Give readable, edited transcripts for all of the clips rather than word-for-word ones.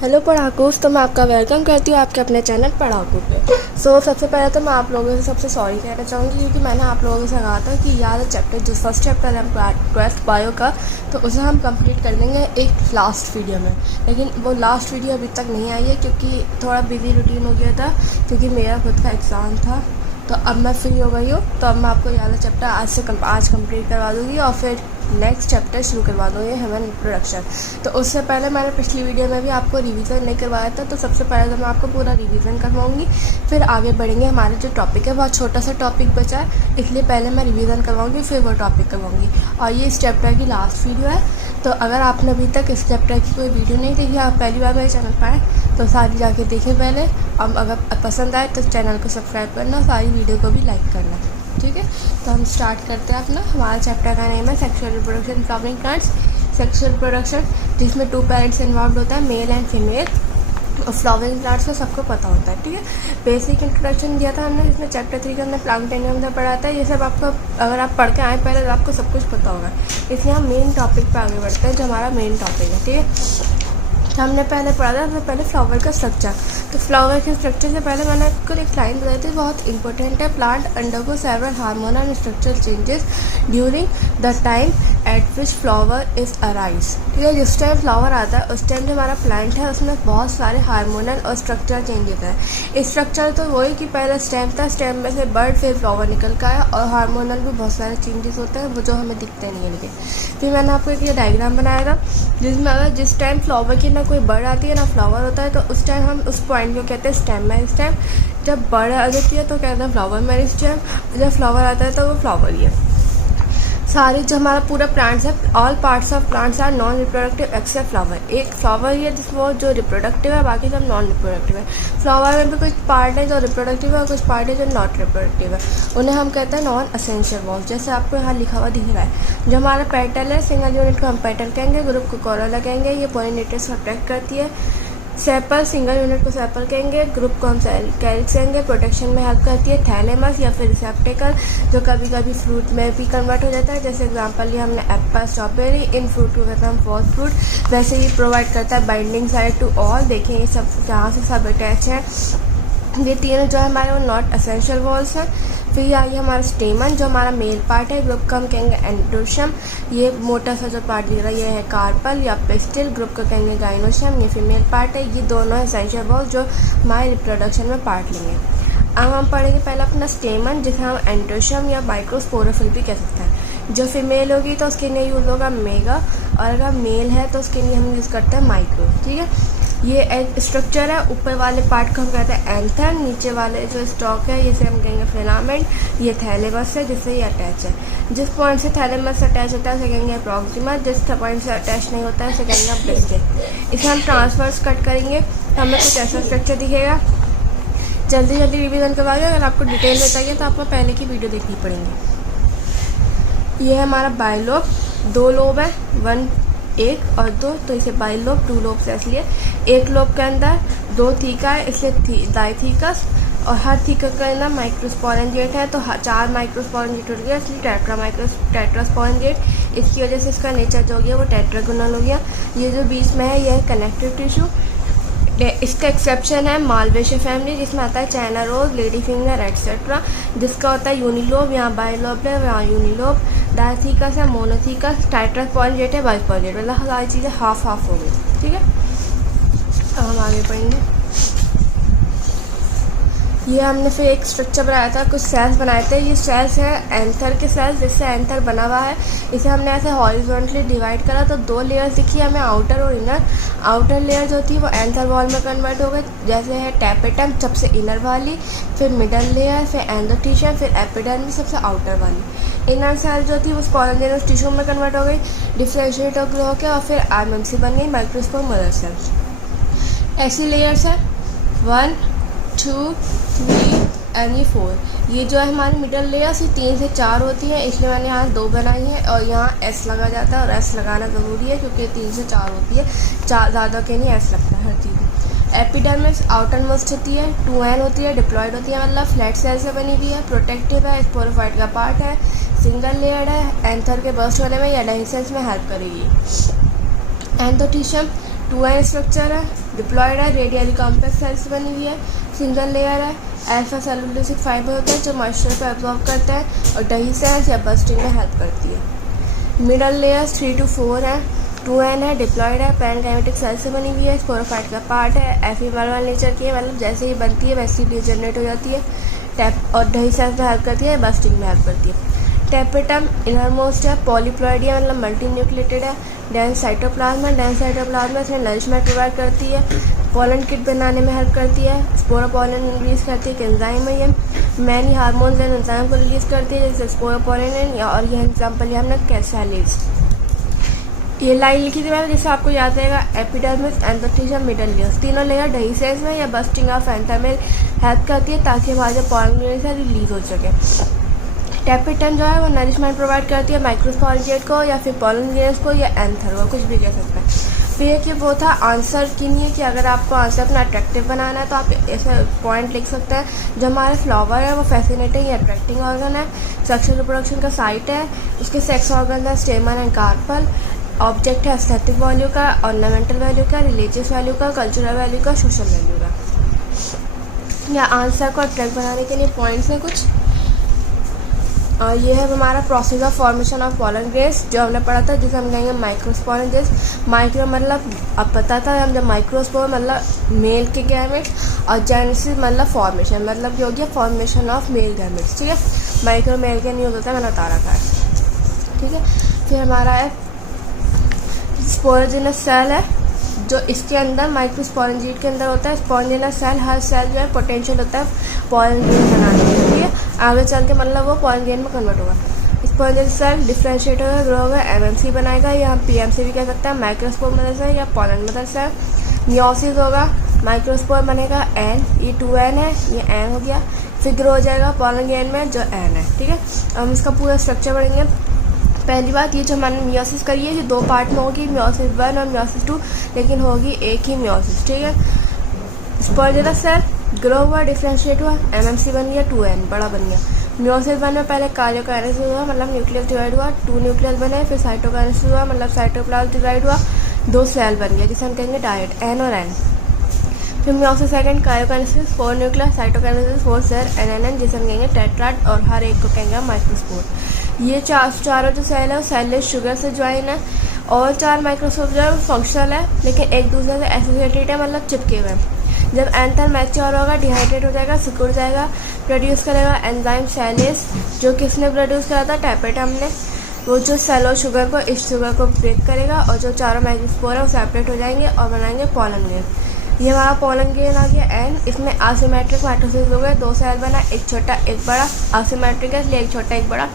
Hello पढ़ाकूस, तो मैं आपका वेलकम करती हूँ आपके अपने चैनल पढ़ाकू पे। सबसे पहले तो मैं आप लोगों से सबसे सॉरी कहना चाहूँगी, क्योंकि मैंने आप लोगों से कहा था कि यार चैप्टर जो फर्स्ट चैप्टर है 12th बायो का, तो उसे हम कंप्लीट कर देंगे एक लास्ट वीडियो में। लेकिन वो लास्ट वीडियो अभी तक नहीं आई है, क्योंकि थोड़ा बिजी रूटीन हो गया था, क्योंकि मेरा खुद का एग्ज़ाम था। तो अब मैं फ्री हो गई हूँ, तो अब मैं आपको ये वाला चैप्टर आज कंप्लीट करवा दूँगी और फिर नेक्स्ट चैप्टर शुरू करवा दूँगी, ह्यूमन रिप्रोडक्शन। तो उससे पहले मैंने पिछली वीडियो में भी आपको रिवीजन नहीं करवाया था, तो सबसे पहले तो मैं आपको पूरा रिवीजन करवाऊँगी, फिर आगे बढ़ेंगे। हमारा जो टॉपिक है बहुत छोटा सा टॉपिक बचा है, इसलिए पहले मैं रिवीजन करवाऊँगी, फिर वो टॉपिक करवाऊँगी। और ये इस चैप्टर की लास्ट वीडियो है, तो अगर आपने अभी तक इस चैप्टर की कोई वीडियो नहीं देखी, आप पहली बार मेरे चैनल पर आए तो सारी जाके देखें पहले। अब अगर पसंद आए तो चैनल को सब्सक्राइब करना, सारी वीडियो को भी लाइक करना, ठीक है। तो हम स्टार्ट करते हैं अपना। हमारा चैप्टर का नेम है sexual reproduction flowering plants. Sexual reproduction जिसमें 2 पेरेंट्स इन्वॉल्व होता है, मेल एंड फीमेल। और फ्लावरिंग प्लांट्स का सबको पता होता है, ठीक है। बेसिक इंट्रोडक्शन दिया था हमने, जिसमें चैप्टर 3 के हमने प्लांटेनियम में पढ़ा था। ये सब आपको अगर आप पढ़ के आए पहले तो आपको सब कुछ पता होगा। इसलिए हम मेन टॉपिक पर आगे बढ़ते हैं, जो हमारा मेन टॉपिक है, ठीक है। हमने पहले पढ़ा था सबसे पहले फ्लावर का स्ट्रक्चर। तो फ्लावर के स्ट्रक्चर से पहले मैंने आपको एक लाइन बताई थी, बहुत इंपॉर्टेंट है। Plant undergo several hormonal and structural changes during the time eight which flower is arise. ठीक है, जिस टाइम फ्लावर आता है उस टाइम जो हमारा प्लांट है उसमें बहुत सारे हार्मोनल और स्ट्रक्चरल चेंज होता है। स्ट्रक्चर तो वही कि पहले स्टेम था, स्टेम में से बर्ड, फिर फ्लावर निकल का आया, और हार्मोनल भी बहुत सारे चेंजेस होते हैं, वो जो हमें दिखते नहीं है। लेकिन फिर मैंने आपको एक ये डायग्राम बनाया था, जिसमें अगर जिस टाइम फ्लावर की ना कोई बर्ड आती है ना फ्लावर होता है, तो उस टाइम हम उस पॉइंट को कहते हैं स्टेम में। इस टाइम जब बर्ड आ जाती है तो कहते हैं फ्लावर में। इस टाइम जब फ्लावर आता है तो वो फ्लावर ही है। सारे जो हमारा पूरा प्लांट्स है, all parts of plants are non reproductive except flower. एक फ्लावर ही है जिसमें जो रिप्रोडक्टिव है, बाकी सब नॉन रिप्रोडक्टिव है। फ्लावर में भी कुछ पार्ट है जो रिप्रोडक्टिव है और कुछ पार्ट है जो नॉट रिप्रोडक्टिव है। उन्हें हम कहते हैं नॉन असेंशियल वॉल्स, जैसे आपको यहाँ लिखा हुआ दिख रहा है। जो हमारा पेटल है, सिंगल यूनिट को हम पेटल कहेंगे, ग्रुप को कोरोला कहेंगे। ये पोलिनेटर्स को अट्रैक्ट करती है। सेपल, सिंगल यूनिट को सेपल कहेंगे, ग्रुप को हम कैरिक्स कहेंगे, प्रोटेक्शन में हेल्प करती है। थैलेमस या फिर रिसेप्टिकल, जो कभी कभी फ्रूट में भी कन्वर्ट हो जाता है, जैसे एग्जांपल लिया हमने एप्पल, स्ट्रॉबेरी। इन फ्रूट को कहते हैं हम फर्स्ट फ्रूट। वैसे ही प्रोवाइड करता है बाइंडिंग साइड टू ऑल। देखें ये सब जहाँ से सब अटैच हैं। ये तीनों जो है हमारे वो नॉट एसेंशियल वॉल्स हैं। फिर ये आगे हमारा स्टेमन, जो हमारा मेल पार्ट है, ग्रुप का हम कहेंगे एंडोशम। ये मोटा सा जो पार्ट दिख रहा है ये है कार्पल या पिस्टिल, ग्रुप को कहेंगे गाइनोशम। ये फीमेल पार्ट है। ये दोनों एसेंशियल वॉल्स जो हमारे रिप्रोडक्शन में पार्ट लेंगे। अब हम पढ़ेंगे पहले अपना स्टेमन, जिसे हम एंडोशम या माइक्रोस्पोरोफिल भी कह सकते हैं। जो फीमेल होगी तो उसके लिए यूज़ होगा मेगा, और अगर मेल है तो उसके लिए हम यूज़ करते हैं माइक्रो, ठीक है। ये एक स्ट्रक्चर है। ऊपर वाले पार्ट को हम कहते हैं एंथर, नीचे वाले जो स्टॉक है इसे हम कहेंगे फिलामेंट। ये थैलेमस है जिससे ये अटैच है। जिस पॉइंट से थैलेमस अटैच होता है उसे कहेंगे प्रॉक्सिमा, जिस पॉइंट से अटैच नहीं होता है उसे कहेंगे हम पिस्टिल। इसे हम ट्रांसवर्स कट करेंगे तो हमें कुछ ऐसा स्ट्रक्चर दिखेगा। जल्दी जल्दी रिवीजन करवाइए। अगर आपको डिटेल में चाहिए तो आपको पहले की वीडियो देखनी पड़ेगी। ये है हमारा बाइलोब, 2 लोब है, 1 1 और 2, तो इसे बाइलोब, 2 लोब से इसलिए। एक लोब के अंदर 2 थीका है, इसलिए डाइथीकस। और हर थीका के अंदर माइक्रोस्पोरेंजिएट है, तो 4 माइक्रोस्पोरेंजिएट हो गया, इसलिए टेट्रास्पोरेंजिएट। इसकी वजह से इसका नेचर जो हो गया वो टेट्रागोनल हो गया। ये जो बीच में है ये है कनेक्टिव टिश्यू। इसका एक्सेप्शन है मालवेशिया फैमिली, जिसमें आता है China rose, lady finger etcetera. जिसका होता है यूनिलोब, यहाँ बाइलोब है, यहाँ यूनिलोब। डायथीकस है, मोनोथीकस, टेट्रास्पोरेंजिएट है, बाइस्पोरेंजिएट। मतलब सारी चीज़ें हाफ हाफ हो गई, ठीक है। अब हम आगे पढ़ेंगे। ये हमने फिर एक स्ट्रक्चर बनाया था, कुछ सेल्स बनाए थे। ये सेल्स है एंथर के सेल्स, जिससे एंथर बना हुआ है। इसे हमने ऐसे हॉरिजॉन्टली डिवाइड करा तो 2 लेयर्स दिखी हमें, आउटर और इनर। आउटर लेयर जो थी वो एंथर वॉल में कन्वर्ट हो गई, जैसे है टैपेटम सबसे इनर वाली, फिर मिडल लेयर, फिर एंडोथीशियम, फिर एपिडर्मिस सबसे आउटर वाली। इनर सेल जो थी वो स्पोरेंजियस टिश्यू में कन्वर्ट हो गई, डिफ्रेंशिएट होकर, और फिर आरएमसी बन गई, माइक्रोस्पोर मदर सेल्स। ऐसी लेयर्स है 1 2 3 एंड ये 4। ये जो है हमारी मिडल लेयर से 3 से 4 होती है, इसलिए मैंने यहाँ 2 बनाई है। और यहाँ एस लगा जाता है, और एस लगाना ज़रूरी है क्योंकि 3 से 4 होती है, 4 ज़्यादा के नहीं एस लगता है हर चीज़ में। एपिडर्मिस आउटर मोस्ट होती है, 2n होती है, डिप्लॉयड होती है, मतलब फ्लैट सेल से बनी हुई है, प्रोटेक्टिव है, स्पोरोफाइट का पार्ट है, सिंगल लेयर्ड है, एंथर के बर्स्ट होने में या एडेहेशंस में हेल्प करेगी। एंडोथीशियम 2n स्ट्रक्चर है, डिप्लॉयड है, रेडियली कॉम्पैक्ट सेल से बनी हुई है, सिंगल लेयर है, अल्फा सेलुलोसिक फाइबर होता है जो मॉइस्चर को एब्जॉर्ब करता है और डहीसेंस या बस्टिंग में हेल्प करती है। मिडल लेयर 3 to 4 है, 2N है, डिप्लॉयड है, पैरेन्काइमेटिक सेल से बनी हुई है, स्पोरोफाइट का पार्ट है, एफिमल नेचर की है, मतलब जैसे ही बनती है वैसे ही जनरेट हो जाती है, टैप और डहीसेंस में हेल्प करती है, बस्टिंग में हेल्प करती है। टेपिटम इनरमोस्ट है, पॉलीप्लॉइड है, मतलब मल्टी न्यूक्लिएटेड है, डेंस साइटोप्लाज्मा, डेंस साइटोप्लाज्मा इसमें नरिशमेंट प्रोवाइड करती है, पोलन किट बनाने में हेल्प करती है, स्पोरोपोलिन रिलीज करती है, एंजाइम है ये, मैनी हार्मोन्स एंड एंजाइम को रिलीज करती है जैसे स्पोरोपोलिन या और ये एग्जाम्पल है हमने कैसालिस। ये लाइन लिखी थी मैंने जिससे आपको याद रहेगा, एपिडर्मिस, एंडोथेलियम, मिडल लेयर्स, तीनों लेयर डहीसेंस में या बस्टिंग ऑफ एंथर में हेल्प करती है ताकि हमारे जो पोलन से रिलीज हो सके। टेपिटम जो है वो नरिशमेंट प्रोवाइड करती है माइक्रोस्पोरेंजिएट को या फिर पोलन ग्रेन्स को या एंथर को, कुछ भी कह सकते हैं। फिर ये कि वो था आंसर की नहीं है कि अगर आपको आंसर अपना अट्रैक्टिव बनाना है तो आप ऐसे पॉइंट लिख सकते हैं। जो हमारे फ्लावर है वो फैसिनेटिंग या अट्रैक्टिंग ऑर्गन है, सेक्सुअल रिप्रोडक्शन का साइट है, उसके सेक्स ऑर्गन है स्टेमन एंड कार्पल, ऑब्जेक्ट है एस्थेटिक वैल्यू का, ऑर्नामेंटल वैल्यू का, रिलीजियस वैल्यू का, कल्चरल वैल्यू का, सोशल वैल्यू का। या आंसर को अट्रैक्ट बनाने के लिए पॉइंट्स हैं कुछ। ये है हमारा process of formation of pollen grains जो हमने पढ़ा था, जिसे हम कहेंगे माइक्रोस्पोरेंजेस। माइक्रो मतलब अब पता था हम जब माइक्रोस्पोर मतलब मेल के गैमेट्स और जेनेसिस मतलब फॉर्मेशन, मतलब क्या हो गया फॉर्मेशन ऑफ मेल गैमेट्स, ठीक है। माइक्रो मेल के नहीं होता मैंने बता रखा है, ठीक है। फिर हमारा है स्पोरोजेनस सेल है जो इसके अंदर माइक्रोस्पोरेंजिएट के अंदर होता है। स्पोरोजेनस सेल हर सेल जो है पोटेंशियल होता है पोलन ग्रेन बनाने के लिए, आगे चल के मतलब वो पोलन ग्रेन में कन्वर्ट होगा। स्पोरोजेनस सेल डिफ्रेंशिएट होगा, ग्रो होगा, एमएमसी बनाएगा, या हम पीएमसी भी कह सकते हैं, माइक्रोस्पोर मदर से या पोलन मदर से। मियोसिस होगा, माइक्रोस्पोर बनेगा एन, ये 2N है, ये एन हो गया, फिर ग्रो हो जाएगा पोलन ग्रेन में जो एन है, ठीक है। हम इसका पूरा स्ट्रक्चर पढ़ेंगे। पहली बात ये जो हमने मियोसिस करी है ये 2 पार्ट में होगी, मियोसिस 1 और मियोसिस 2, लेकिन होगी एक ही मियोसिस, ठीक है। स्पोरोजेनस सेल ग्रो हुआ, डिफ्रेंशिएट हुआ, एमएमसी बन गया, 2N बड़ा बन गया। मियोसिस 1 में पहले कार्योकाइनेसिस हुआ, मतलब न्यूक्लियस डिवाइड हुआ, 2 न्यूक्लियस बने, फिर साइटोकाइनेसिस हुआ, मतलब साइटोप्लाज्म डिवाइड हुआ, 2 सेल बन गया जिसे हम कहेंगे डायट, N और N। फिर meiosis second karyokinesis, 4 nucleus, cytokinesis 4 cell, NNN जिसे हम कहेंगे टेट्राड, और हर एक को कहेंगे माइक्रोस्पोर। ये चारों जो सेल है वो सेललेस शुगर से ज्वाइन है, और 4 माइक्रोस्कोप जो है वो फंक्शनल है लेकिन एक दूसरे से एसोसिएटेड है, मतलब चिपके हुए हैं। जब एंथर मैच्योर होगा डिहाइड्रेट हो जाएगा, सिकुड़ जाएगा, प्रोड्यूस करेगा एंजाइम सेलेस, जो किसने प्रोड्यूस करा था, टेपिटम ने। वो जो सेल और शुगर को इस शुगर को ब्रेक करेगा और जो चारों माइक्रोस्पोर है वो सेपरेट हो जाएंगे और बनाएंगे पोलन ग्रेन। ये हमारा पोलन ग्रेन आ गया एन। इसमें आसिमेट्रिक माइटोसिस हो गए, 2 सेल बना, एक छोटा एक बड़ा, आसिमेट्रिक है इसलिए एक छोटा एक बड़ा।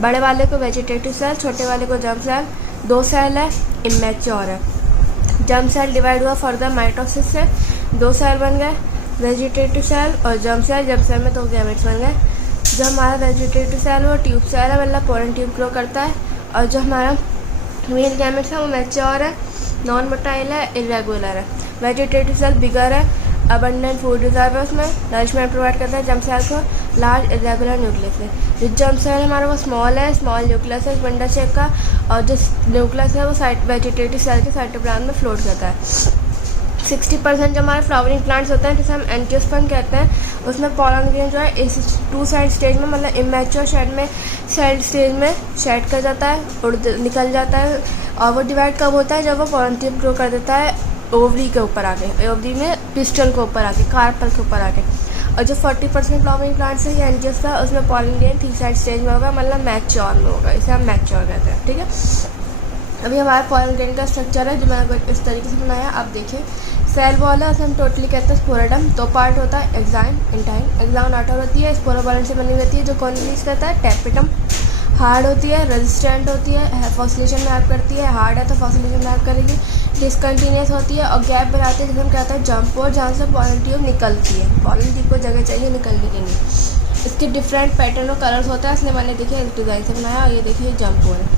बड़े वाले को वेजिटेटिव सेल, छोटे वाले को जर्म सेल, 2 सेल है, इमेच्योर है। जर्म सेल डिवाइड हुआ फर्दर माइटोसिस से, 2 सेल बन गए, वेजिटेटिव सेल और जर्म सेल में 2 गैमेट्स बन गए। जो हमारा वेजिटेटिव सेल वो ट्यूब सेल है, मतलब पोलन ट्यूब ग्रो करता है, और जो हमारा मेल गैमेट्स है वो मैच्योर है, नॉन मोटाइल है, इरेगुलर है। वेजिटेटिव सेल बिगर है, अबंडेंट फूड रिजर्व है, उसमें नरिशमेंट प्रोवाइड करता है जर्म सेल को, लार्ज इरेगुलर न्यूक्लियस है। जो जर्म सेल हमारा वो स्मॉल है, स्मॉल न्यूक्लियस है बंडल शेप का, और जो न्यूक्लियस है वो वेजिटेटिव सेल के साइटोप्लाज्म में फ्लोट करता है। 60% जो हमारे फ्लावरिंग प्लांट्स होते हैं जिसे हम एंजियोस्पर्म कहते हैं, उसमें पोलन ग्रेन जो है इस 2 साइड स्टेज में, मतलब इमेच्योर स्टेज में शेड कर जाता है, उड़ निकल जाता है, और वो डिवाइड कब होता है जब वो पोलन ट्यूब ग्रो कर देता है ओवरी के ऊपर आके, ओवरी में पिस्टल के ऊपर आके, कार्पल के ऊपर आके। और जो 40% फ्लावरिंग प्लांट्स है ये एंजियोस्पर्म है, उसमें पोलन ग्रेन 3 साइड स्टेज में होगा, मतलब मैच्योर में होगा, इसे हम मैच्योर कहते हैं, ठीक है। अभी हमारा पोलन ग्रेन का स्ट्रक्चर है जो मैंने इस तरीके से बनाया, आप देखिए। सेल वॉल है, उसे हम टोटली कहते हैं स्पोरेडम। 2 पार्ट होता है, एक्साइन इंटाइन। एक्साइन आउटर होती है, स्पोरोपोलन से बनी होती है, जो कौन रिलीज करता है, टेपिटम। हार्ड होती है, रेजिस्टेंट होती है, फॉसिलेशन में हेल्प करती है, हार्ड है तो फॉसिलेशन में हेल्प करेगी। डिसकंटिन्यूस होती है और गैप बनाती है जिसे हम कहते हैं जंप पोर, जहाँ से पोलन ट्यूब निकलती है। पोलन ट्यूब को जगह चाहिए निकलने के लिए। इसके डिफरेंट पैटर्न और कलर्स होता है, इसलिए मैंने देखिए इस डिज़ाइन से बनाया। और ये देखिए जंप पोर है,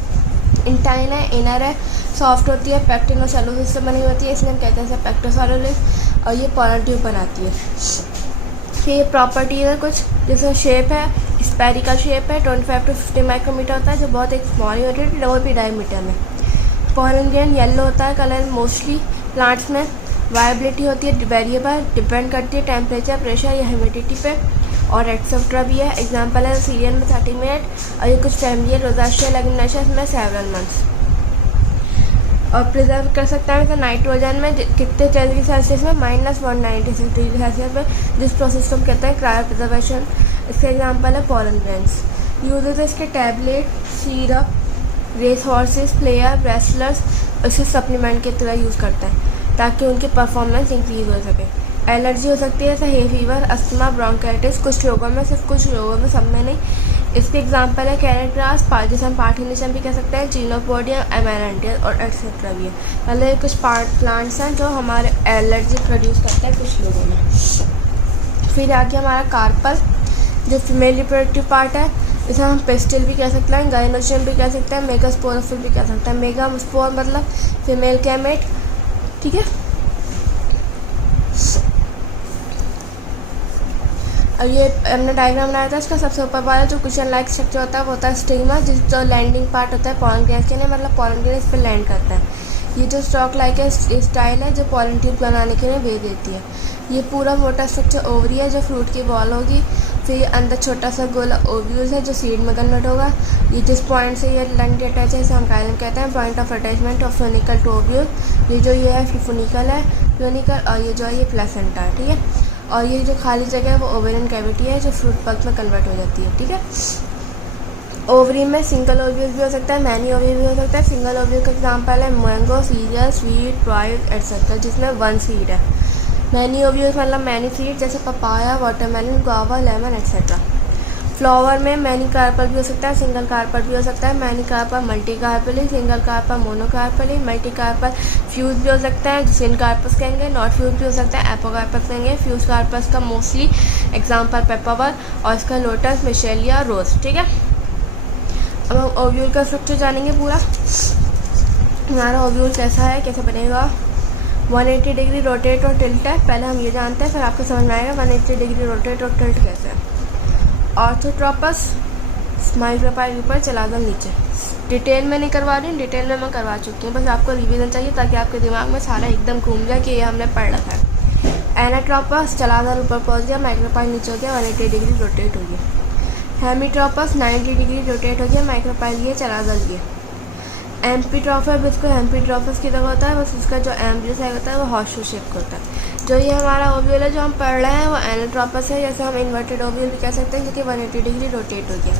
इंटाइन है, इनर है, सॉफ्ट होती है, पैक्टिन और सेलुलोसिस से बनी होती है, इसलिए हम कहते हैं इसे पैक्टोसेलुलोसिस, और ये पोलन ट्यूब बनाती है। फिर ये प्रॉपर्टी है कुछ, जैसे शेप है, स्पेरिकल शेप है, 25 to 50 माइक्रोमीटर होता है, जो बहुत एक स्मॉल यूनिट है, डबल भी डायमीटर में। पोलन ग्रेन येलो होता है कलर मोस्टली प्लांट्स में, वायबिलिटी होती है वेरिएबल, डिपेंड करती है टेम्परेचर, प्रेशर या ह्यूमिडिटी पे, और एक्सेट्रा भी है। एग्जांपल है सीरियल में 30 मिनट, और ये कुछ फैमिली रोजाशिया लग्नेशियस में सेवरल मंथ्स। और प्रिजर्व कर सकते हैं तो नाइट्रोजन में कितने डिग्री सेल्सियस में, -196 डिग्री सेल्सियस में, जिस प्रोसेस को हम कहते हैं क्रायो प्रिजर्वेशन। इसका एग्जांपल है पोलन ग्रेन्स। यूज होते हैं इसके tablet, syrup, race horses, player, wrestlers इसे सप्लीमेंट की तरह यूज़ करते हैं ताकि उनकी परफॉर्मेंस इंक्रीज हो सके। एलर्जी हो सकती है जैसे हे फीवर, अस्थमा, ब्रोंकाइटिस, कुछ लोगों में, सिर्फ कुछ लोगों में, सब में नहीं। इसके एग्जांपल है कैरेट ग्रास, जिसे हम पार्थिनिशम भी कह सकते हैं, जीनोपोडियम, एमेरेंटियस और एक्सेट्रा भी है। मतलब कुछ प्लांट्स हैं जो हमारे एलर्जी प्रोड्यूस करते हैं कुछ लोगों में। फिर आगे हमारा कार्पल जो फीमेल रिप्रोडक्टिव पार्ट है, इसे हम पेस्टिल भी कह सकते हैं, गाइनोशियम भी कह सकते हैं, मेगास्पोरोफिल भी कह सकते हैं। मेगास्पोर मतलब फीमेल गैमेट, ठीक है। और ये हमने डायग्राम बनाया था, इसका सबसे ऊपर वाला जो कुशन लाइक स्ट्रक्चर होता है वो होता है स्टिग्मा, जो लैंडिंग पार्ट होता है पॉलन ग्रेन्स के लिए, मतलब पॉलन ग्रेन्स इस पर लैंड करता है। ये जो स्टॉक लाइक है स्टाइल है जो पॉलन ट्यूब बनाने के लिए भेज देती है। ये पूरा मोटा स्ट्रक्चर ओवरी है जो फ्रूट की बॉल होगी। फिर अंदर छोटा सा गोला ओव्यूल्स है जो सीड में कन्वर्ट होगा। ये जिस पॉइंट से ये लंग अटैच है इसे हम काइलम कहते हैं, point of attachment of funicle to ovule. ये जो ये है फ्यूनिकल है, फ्यूनिकल, और ये जो है ये प्लेसेंटा है, ठीक है। और ये जो खाली जगह है वो ओवेरियन कैविटी है जो फ्रूट पल्प में कन्वर्ट हो जाती है, ठीक है। ओवरी में सिंगल ओव्यूल भी हो सकता है, मैनी ओव्यूल भी हो सकता है। सिंगल ओव्यूल का एग्जांपल है mango, serial, sweet, pride etcetera, जिसमें 1 सीड है। मैनी ओव्यूल मतलब मैनी सीड, जैसे papaya, watermelon, guava, lemon etcetera. Flower में मैनी कार्पल भी हो सकता है, सिंगल कार्पल भी हो सकता है। Many carpel multi कार्पली, single carpel मोनोकार्पली, multi carpel fuse भी हो सकता है जिसे इनकार्पस कहेंगे। नॉट फ्यूज भी हो सकता है, एपोकार्पस कहेंगे। फ्यूज कार्पस का मोस्टली एग्जांपल पेपरवर, और इसका लोटस, मिशेलिया, रोज, ठीक है। अब हम ओव्यूल का स्ट्रक्चर जानेंगे पूरा। हमारा ओव्यूल कैसा है, कैसे बनेगा। 180 डिग्री रोटेट और टिल्ट है, पहले हम ये जानते हैं, फिर आपको समझ में आएगा 180 डिग्री रोटेट और टिल्ट कैसे है। ऑर्थोट्रोपस, माइक्रोपाइल ऊपर, चलादल नीचे। डिटेल में नहीं करवा रही हूँ, डिटेल में मैं करवा चुकी हूँ, बस आपको रिवीजन चाहिए ताकि आपके दिमाग में सारा एकदम घूम जाए कि ये हमने पढ़ रखा है। एनाट्रोपस, चलादल ऊपर पहुँच गया, माइक्रोपाइल नीचे हो गया, 180 डिग्री रोटेट हो गया। हेमीट्रोपस 90 डिग्री रोटेट हो गया, माइक्रोपाइल ये, चलादल ये। एम्पीट्रोफस जिसको एम्पीट्रोफस की तरह होता है, बस उसका जो एम्ब्रियो साइड होता है वो हॉर्सशू शेप का होता है। जो ये हमारा ओव्यूल है जो हम पढ़ रहे हैं वो एनाट्रोपस है, जैसे हम इन्वर्टेड ओव्यूल भी कह सकते हैं क्योंकि 180 डिग्री रोटेट हो गया।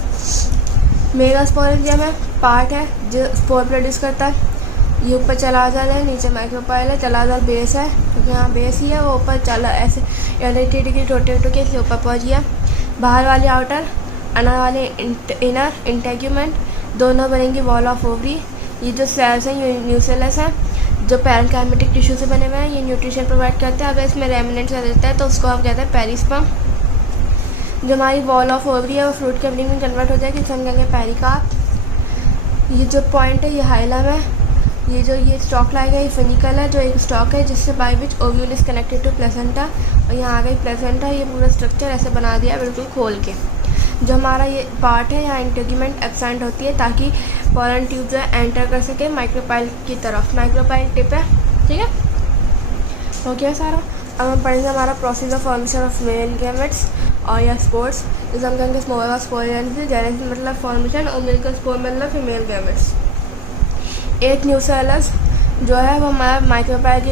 मेगास्पोरेंजियम है, पार्ट है जो स्पोर प्रोड्यूस करता है। ये ऊपर चलाजाल है, नीचे माइक्रोपाइल है, चलाजाल बेस है क्योंकि यहाँ बेस ही है, वो ऊपर चला ऐसे 180 डिग्री रोटेट हो गया इसलिए ऊपर पहुँच गया। बाहर वाली आउटर, अंदर वाले इनर इंटेग्यूमेंट, दोनों बनेंगी वॉल ऑफ ओवरी। ये जो सेल्स हैं ये न्यूसेलस हैं जो पैरेन्काइमेटिक टिश्यू से बने हुए हैं, ये न्यूट्रिशन प्रोवाइड करते हैं। अगर इसमें रेमिनेंट्स रहता है तो उसको हम कहते हैं पेरिस्पर्म। जो हमारी वॉल ऑफ ओवरी है वो फ्रूट के ब्लिंग में कन्वर्ट हो जाएगी, जिसे हम कहेंगे पेरिकार्प। ये जो पॉइंट है ये हाइलम है। ये जो ये स्टॉक लाएगा ये फिनिकल है जो एक स्टॉक है जिससे by which ovule is connected to placenta, और यहाँ आ गई प्लेसेंटा। ये पूरा स्ट्रक्चर ऐसे बना दिया बिल्कुल खोल के। जो हमारा ये पार्ट है यहाँ इंटेग्यूमेंट एब्सेंट होती है ताकि पॉलन ट्यूब जो है एंटर कर सके माइक्रोपाइल की तरफ। माइक्रोपाइल टिप है, ठीक है, हो गया सारा। अब हम पढ़ेंगे हमारा process of formation of male gametes और या स्पोर्स, जिसे हम कहेंगे स्मॉल स्पोर जेनेसिस मतलब फॉर्मेशन, और मिलकर स्पोर मतलब फीमेल गैमेट्स। एक न्यूसेलस जो है वो हमारा माइक्रोपाइल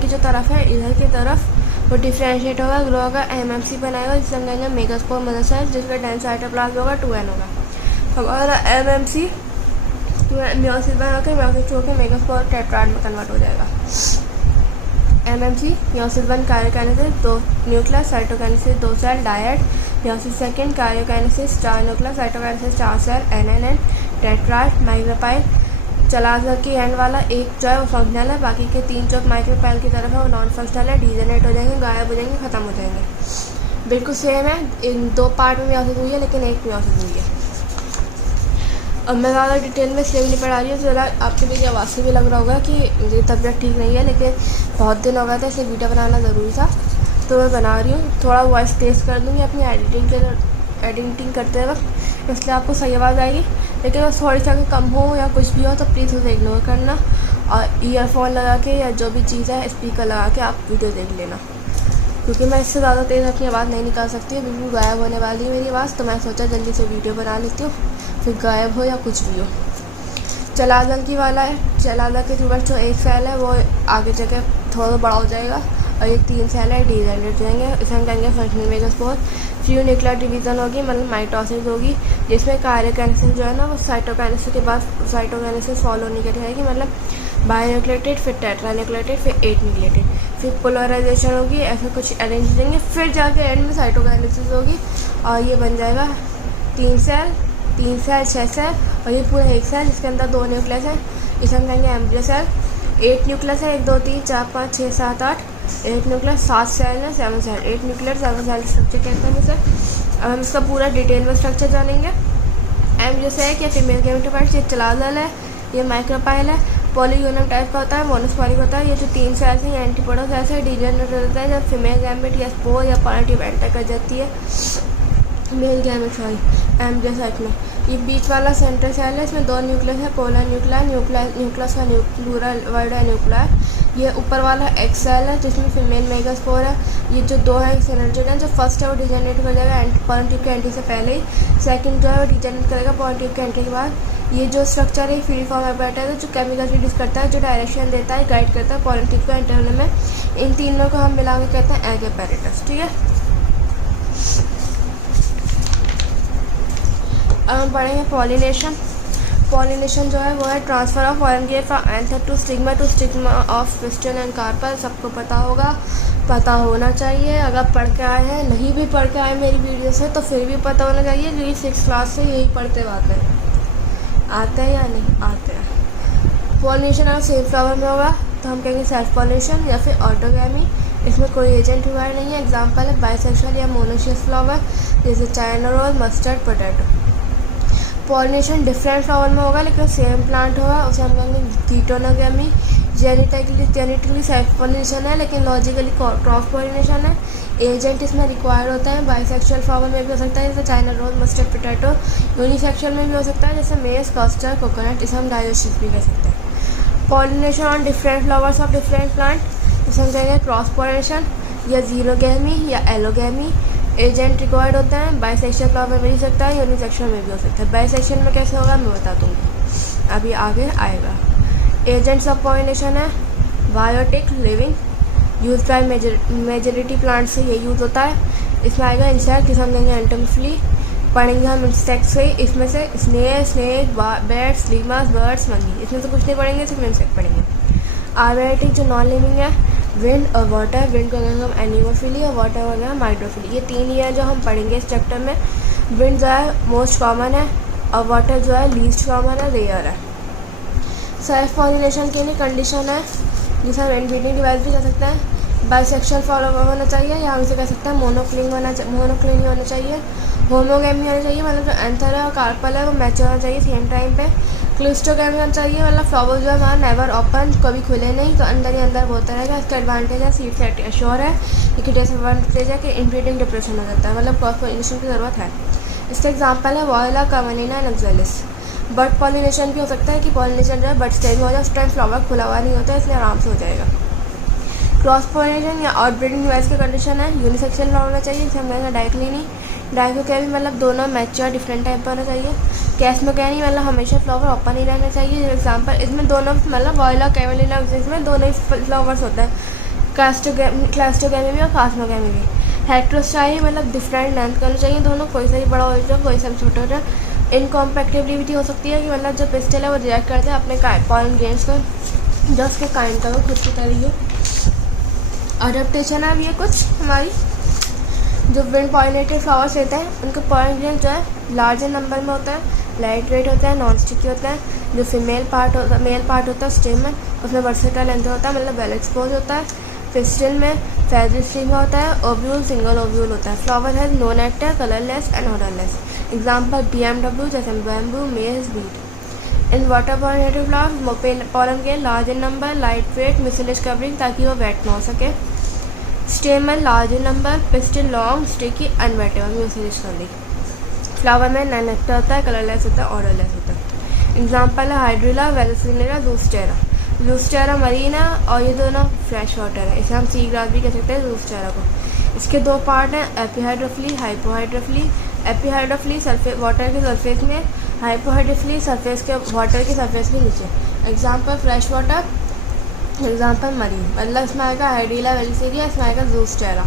की जो तरफ है इधर की तरफ वो डिफ्रेंशिएट होगा, ग्रो होगा, एमएमसी बनाएगा जिसे हम कहेंगे मेगास्पोर मदर सेल, जिसका डेंस साइटोप्लाज्म होगा 2n होगा। हमारा एमएमसी म्योसिस बना होकर म्योसिस होकर मेगास्पोर टेट्राड में कन्वर्ट हो जाएगा। MMC meiosis 1 karyokinesis 2 nucleus, cytokinesis 2 cell died, meiosis 2 karyokinesis 4 nucleus, cytokinesis 4 cell एनएनएन tetrad. Micropyle चलाजल की एंड वाला एक जो है वो फंक्शनल है, बाकी के 3 जो माइक्रोपाइल की तरफ है वो नॉन फंक्शनल है, डीजेनरेट हो जाएंगे, गायब हो जाएंगे, ख़त्म हो जाएंगे। बिल्कुल सेम है, इन 2 पार्ट में म्योसिस हुई है लेकिन एक म्योसिस हुई है। अब मैं ज़्यादा डिटेल में इसलिए नहीं पढ़ा रही हूँ, ज़रा आपके मेरी आवाज़ से भी लग रहा होगा कि मेरी तबीयत ठीक नहीं है, लेकिन बहुत दिन हो गए थे इसलिए वीडियो बनाना ज़रूरी था तो मैं बना रही हूँ। थोड़ा वॉइस तेज़ कर दूँगी अपनी एडिटिंग करते वक्त, इसलिए आपको सही आवाज़ आएगी, लेकिन बस थोड़ी सा कम हो या कुछ भी हो तो प्लीज़ उसे इग्नोर करना। और ईयरफोन लगा के या जो भी चीज़ है स्पीकर लगा के आप वीडियो देख लेना, क्योंकि मैं इससे ज़्यादा तेज़ अपनी आवाज़ नहीं निकाल सकती हूँ, बिल्कुल गायब होने वाली है मेरी आवाज़। तो मैं सोचा जल्दी से वीडियो बना लेती हूँ, फिर गायब हो या कुछ भी हो। चलादल की वाला है, चलादल के ऊपर जो एक सेल है वो आगे जगह थोड़ा बड़ा हो जाएगा, और ये 3 सेल है डीजेनरेट जाएंगे। इसे हम कहेंगे functional megaspore. Few nuclear division होगी, मतलब माइटोसिस होगी, जिसमें कार्योकाइनेसिस जो है ना वो साइटोकाइनेसिस के बाद साइटोकाइनेसिस फॉलो नहीं कर जाएगी, मतलब बायोन्यूक्लियोटाइड, फिर टेट्रान्यूक्लियोटाइड, फिर 8 न्यूक्लियोटाइड, फिर पोलराइजेशन होगी, ऐसे कुछ अरेंज देंगे, फिर जाके एंड में साइटोकाइनेसिस होगी और ये बन जाएगा 3 सेल 6 सेल, और ये पूरा एक सेल जिसके अंदर 2 न्यूक्लियस है। इसे हम कहेंगे एम्ब्रियो सेल। 8 न्यूक्लियस है, 1 2 3 4 5 6 7 8, 8 न्यूक्लियस 7 सेल है, 7 सेल, 8 न्यूक्लियर 7 सेल स्ट्रक्चर कहते हैं इसे। अब हम इसका पूरा डिटेल में स्ट्रक्चर जानेंगे। एम्ब्रियो सेल या फीमेल गैमेटोफाइट्स, ये चलादल है, ये माइक्रोपाइल है, पॉलीगोनम टाइप का होता है, मोनोस्पोरिक होता है। ये जो 3 सेल्स हैं ये एंटीपोडल सेल्स है, डीजेनरेट होता है जब फीमेल गैमेट या स्पोर या पार्टिव एंटर कर जाती है मेल गैमेट एम्ब्रियो साइट में। ये बीच वाला सेंट्रल सेल है, इसमें 2 न्यूक्लियस है, पोलर न्यूक्लियस का प्लूरल वर्ड है न्यूक्लियर। ये ऊपर वाला एक्स सेल है जिसमें फीमेल मेगास्पोर है। ये जो 2 है सिनर्जिड है, जो फर्स्ट है वो डिजेनरेट कर जाएगा पॉलन ट्यूब के एंट्री से पहले ही, सेकंड जो है वो डिजेनरेट करेगा पॉलन ट्यूब के एंट्री के बाद। ये जो स्ट्रक्चर है फ्री फॉर्म एपेटाइट है, जो केमिकल रिलीज करता है, जो डायरेक्शन देता है, गाइड करता है पॉलन ट्यूब को एंटर होने में। इन तीनों को हम मिला के कहते हैं एग एपेरेटस। ठीक है, अब हम पढ़ेंगे पॉलिनेशन। पॉलिनेशन जो है वो है transfer of pollen grain from anther to stigma of piston and carpel. सबको पता होगा, पता होना चाहिए। अगर पढ़ के आए हैं, नहीं भी पढ़ के आए मेरी वीडियो से, तो फिर भी पता होना चाहिए, क्योंकि 6th क्लास से यही पढ़ते आते हैं या नहीं आते हैं। पॉलिनेशन अगर सेम फ्लावर में होगा तो हम कहेंगे सेल्फ पॉलिनेशन या फिर ऑटोगैमी। इसमें कोई एजेंट रिक्वायर्ड नहीं है। एग्जाम्पल है बाइसेक्सुअल या मोनोशियस फ्लावर, जैसे China rose, mustard, potato. Pollination different flower में होगा लेकिन सेम प्लांट होगा, उसे हम कहेंगे कीटोनोगैमी। जेनेटिकली सेल्फ पॉलिनेशन है लेकिन लॉजिकली क्रॉस पॉलिनेशन है। एजेंट इसमें रिक्वायर्ड होता है। बाइसेक्सुअल फ्लावर में भी हो सकता है जैसे China rose, mustard, potato. Unisexual में भी हो सकता है जैसे मेज, कस्टर्ड, कोकोनट। इसे हम डायोसिस भी कह सकते हैं। Pollination on different flowers of different plant, इसे हम कहेंगे क्रॉस पॉलिनेशन या जीरोगैमी या एलोगैमी। एजेंट रिक्वायर्ड होता है। बाइसेक्सुअल फ्लावर में भी हो सकता है, यूनिसेक्सुअल में भी हो सकता है। बाइसेक्सुअल में कैसे होगा मैं बता दूँगी, अभी आगे आएगा। एजेंट्स ऑफ पॉलिनेशन है biotic, living, use by majority plant से ये यूज़ होता है। इसमें आएगा इंसेक्ट, जिसे हम कहेंगे एंटोमोफिली। पढ़ेंगे हम इंसेक्ट से, इसमें से स्नेक, बैट्स, लीमास, बर्ड्स, मंकी। इसमें से कुछ नहीं पढ़ेंगे, सिर्फ इंसेक्ट पढ़ेंगे। आरबैटिक जो नॉन लिविंग है, विंड और वाटर। विंड को कहेंगे हम एनिमोफिली और वाटर को कहेंगे माइक्रोफिली। ये 3 ही है जो हम पढ़ेंगे इस चैप्टर में। विंड जो है मोस्ट कॉमन है और वाटर जो है लीस्ट कॉमन है, रेयर है। सेल्फ पॉलिनेशन के लिए कंडीशन है जिसे हम इनब्रीडिंग डिवाइस भी कह सकते हैं। बाइसेक्सुअल फ्लावर होना चाहिए या हम इसे कह सकते हैं मोनोक्लिंग होना चाहिए। होमोगैमी होना चाहिए, मतलब जो एंथर है और कार्पल है वो मैच्योर होना चाहिए सेम टाइम पे। क्लिस्टोगैमी होना चाहिए, मतलब फ्लावर जो है हमारा नेवर ओपन, कभी खुले नहीं, तो अंदर ही अंदर होता रहेगा। इसका एडवांटेज है सीड सेट एश्योर है, लेकिन डिसएडवांटेज है कि इनब्रीडिंग डिप्रेशन हो जाता है, मतलब क्रॉस पॉलिनेशन की ज़रूरत है। इसका एग्जाम्पल है वॉयला, कामनिना एंड एक्सेलिस। बर्ड पॉलिनेशन भी हो सकता है कि पॉलिनेशन जो है बर्ड स्टेज में हो जाए, उस टाइम फ्लावर खुला हुआ नहीं होता, इसलिए आराम से हो जाएगा। क्रॉस पॉलिनेशन या आउटब्रीडिंग डिवाइस की कंडीशन है यूनिसेक्सुअल फ्लावर होना चाहिए, जिसे हम कहेंगे डाइक्लिनी। डाइकोकैमी मतलब दोनों मैच्योर डिफरेंट टाइप पर होना चाहिए। कैस्मोकैनी मतलब हमेशा फ्लावर ओपन ही रहना चाहिए। एग्जाम्पल इसमें दोनों मतलब वॉयला, कैमलिना, इसमें दोनों ही फ्लावर्स होते हैं, क्लास्टोगैमी भी और कास्मोगैमी भी। हेट्रोस्टाई मतलब डिफरेंट लेंथ करना चाहिए दोनों, कोई सा भी बड़ा हो जाए कोई सा भी छोटा हो जाए। इनकॉम्पैक्टिबिलिटी हो सकती है कि मतलब जो पिस्टल है वो रिजेक्ट करते हैं अपने पॉलन ग्रेन्स को, जो उसके काइंड का वो खुद की तरीके। अडेप्टेशन है ये कुछ हमारी जो विंड पॉलिनेटेड फ्लावर्स रहते हैं उनके पॉलन ग्रेन जो है लार्जर नंबर में होता है, लाइट वेट होता है, नॉन स्टिकी होता है। जो मेल पार्ट होता है स्टेमन, उसमें वर्सेटाइल एंथर होता है, मतलब वेल एक्सपोज होता है। पिस्टिल में फेदरी स्ट्रीम होता है। ओव्यूल सिंगल ओव्यूल होता है। फ्लावर है no nectar, colourless and odourless. Example BMW जैसे बैम्बू, मेज, beat. In water pollinated flower pollen grain large in number, light weight, मिसलेज covering ताकि वो वेट ना हो सके। स्टेमन large in number, pistil long, sticky, unwettable, मिसलेज covering. Flower में non nectar होता है, कलरलेस होता है, ऑर्डरलेस होता है। एग्जाम्पल है हाइड्रिला, वेलसिनेरा, जूस्टेरा। ज़ूस्टेरा मरीन है और ये दोनों फ्रेश वाटर है। इसे हम सी ग्रास भी कह सकते हैं ज़ूस्टेरा को। इसके दो पार्ट हैं, एपिहाइड्रोफिली, हाइपोहाइड्रोफिली। एपिहाइड्रोफिली सरफेस वाटर के सरफेस में, हाइपोहाइड्रोफिली सरफेस के वाटर के सरफेस के नीचे। Example fresh water, example marine. मतलब इसमें आएगा हाइड्रीला वेलिसेरिया, इसमें आएगा ज़ूस्टेरा।